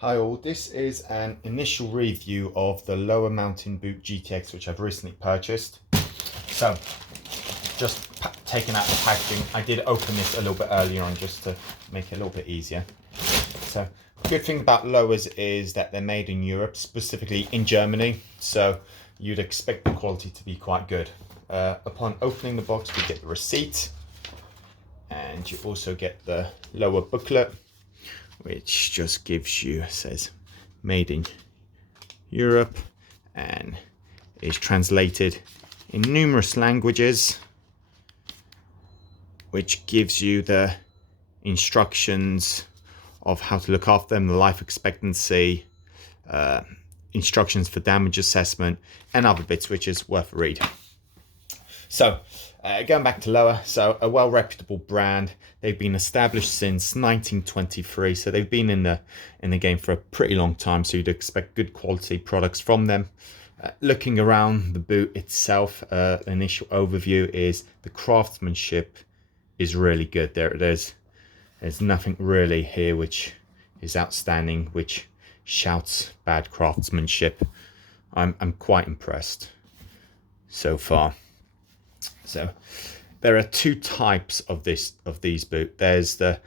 Hi all, this is an initial review of the LOWA Mountain Boot GTX which I've recently purchased. So, just taking out the packaging. I did open this a little bit earlier on just to make it a little bit easier. So, good thing about LOWAs is that they're made in Europe, specifically in Germany, so you'd expect the quality to be quite good. Upon opening the box we get the receipt, and you also get the LOWA booklet, which just gives you, says made in Europe, and is translated in numerous languages, which gives you the instructions of how to look after them, the life expectancy, instructions for damage assessment, and other bits, which is worth a read. So, going back to LOWA, so a well-reputable brand. They've been established since 1923, so they've been in the game for a pretty long time, so you'd expect good quality products from them. Looking around the boot itself, initial overview is the craftsmanship is really good. There's nothing really here which is outstanding, which shouts bad craftsmanship. I'm quite impressed so far. So there are two types of these boots. There's the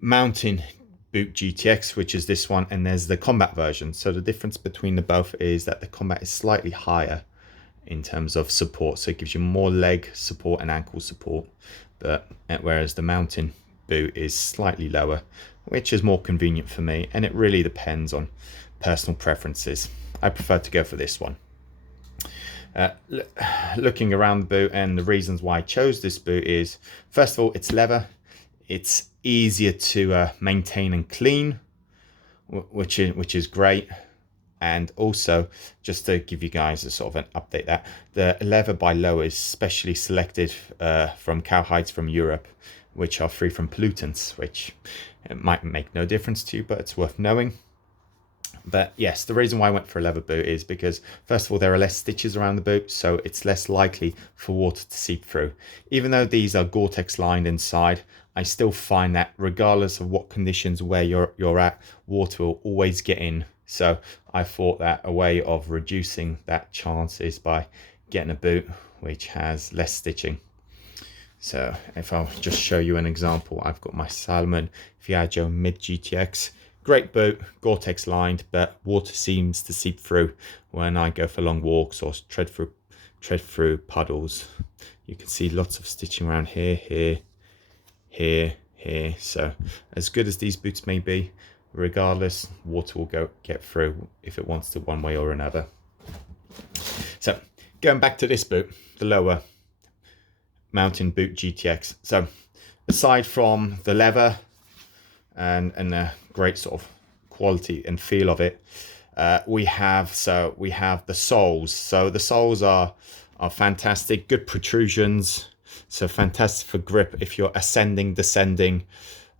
Mountain Boot GTX, which is this one, and there's the combat version. So the difference between the both is that the combat is slightly higher in terms of support, so it gives you more leg support and ankle support, but whereas the Mountain Boot is slightly lower, which is more convenient for me, and it really depends on personal preferences. I prefer to go for this one. Looking around the boot, and the reasons why I chose this boot is, first of all, it's leather. It's easier to maintain and clean, which is great. And also, just to give you guys a sort of an update, that the leather by LOWA is specially selected from cow hides from Europe, which are free from pollutants, which it might make no difference to you, but it's worth knowing. But yes, the reason why I went for a leather boot is because, first of all, there are less stitches around the boot, so it's less likely for water to seep through. Even though these are Gore-Tex lined inside, I still find that regardless of what conditions where you're at, water will always get in. So I thought that a way of reducing that chance is by getting a boot which has less stitching. So if I'll just show you an example, I've got my Salomon Viaggio MID GTX. Great boot, Gore-Tex lined, but water seems to seep through when I go for long walks or tread through puddles. You can see lots of stitching around here. So as good as these boots may be, regardless, water will get through if it wants to, one way or another. So going back to this boot, the LOWA Mountain Boot GTX. So aside from the leather and the great sort of quality and feel of it, we have the soles. So the soles are fantastic, good protrusions, so fantastic for grip if you're ascending, descending,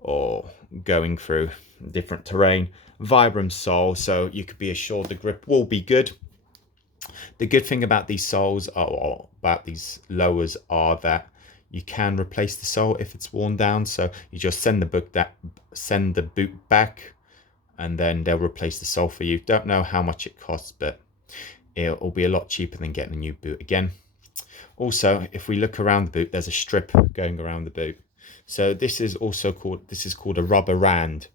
or going through different terrain. Vibram sole, so you could be assured the grip will be good. The good thing about these soles, or about these LOWAs, are that you can replace the sole if it's worn down. So you just send the boot back, and then they'll replace the sole for you. Don't know how much it costs, but it'll be a lot cheaper than getting a new boot again. Also, if we look around the boot, there's a strip going around the boot. So this is called a rubber rand,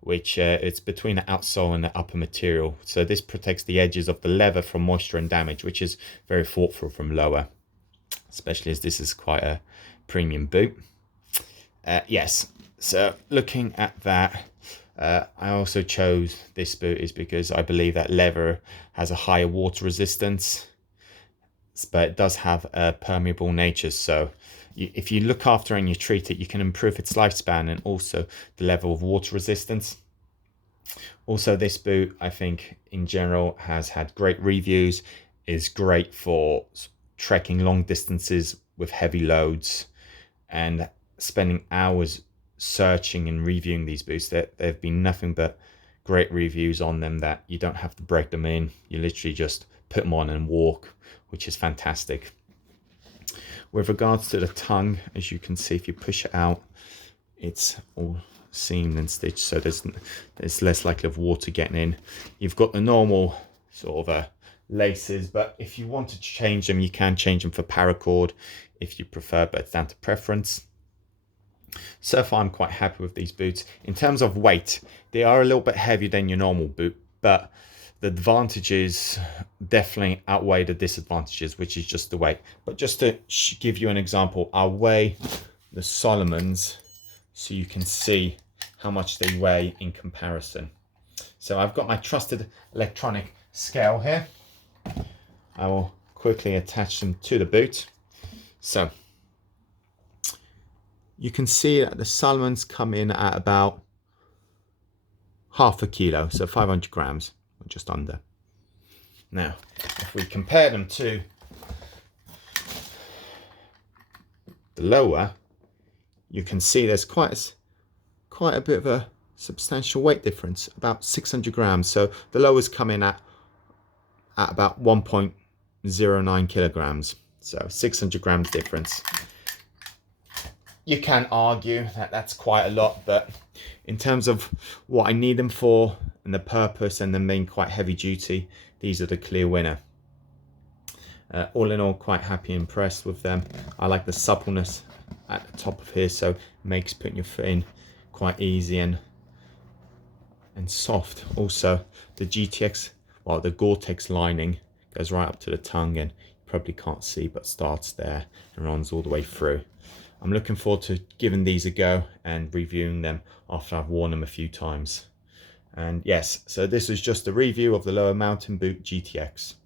which it's between the outsole and the upper material. So this protects the edges of the leather from moisture and damage, which is very thoughtful from LOWA, especially as this is quite a premium boot. Yes, so looking at that, I also chose this boot is because I believe that leather has a higher water resistance, but it does have a permeable nature. So if you look after and you treat it, you can improve its lifespan and also the level of water resistance. Also, this boot, I think in general, has had great reviews, is great for trekking long distances with heavy loads, and spending hours searching and reviewing these boots. There have been nothing but great reviews on them, that you don't have to break them in. You literally just put them on and walk, which is fantastic. With regards to the tongue, as you can see, if you push it out, it's all seamed and stitched, so there's less likely of water getting in. You've got the normal sort of laces, but if you want to change them, you can change them for paracord if you prefer, but it's down to preference. So far I'm quite happy with these boots. In terms of weight, they are a little bit heavier than your normal boot, but the advantages definitely outweigh the disadvantages, which is just the weight. But just to give you an example, I'll weigh the Salomons so you can see how much they weigh in comparison. So I've got my trusted electronic scale here. I will quickly attach them to the boot. So you can see that the Salomons come in at about half a kilo, so 500 grams, or just under. Now, if we compare them to the LOWA, you can see there's quite a bit of a substantial weight difference, about 600 grams. So the LOWA's come in at about 1.09 kilograms, so 600 grams difference. You can argue that that's quite a lot, but in terms of what I need them for and the purpose and them being quite heavy duty, these are the clear winner. All in all, quite happy and impressed with them. I like the suppleness at the top of here, so it makes putting your foot in quite easy and soft. Also, the GTX, well, the Gore-Tex lining goes right up to the tongue, and you probably can't see, but starts there and runs all the way through. I'm looking forward to giving these a go and reviewing them after I've worn them a few times. And yes, so this was just a review of the LOWA Mountain Boot GTX.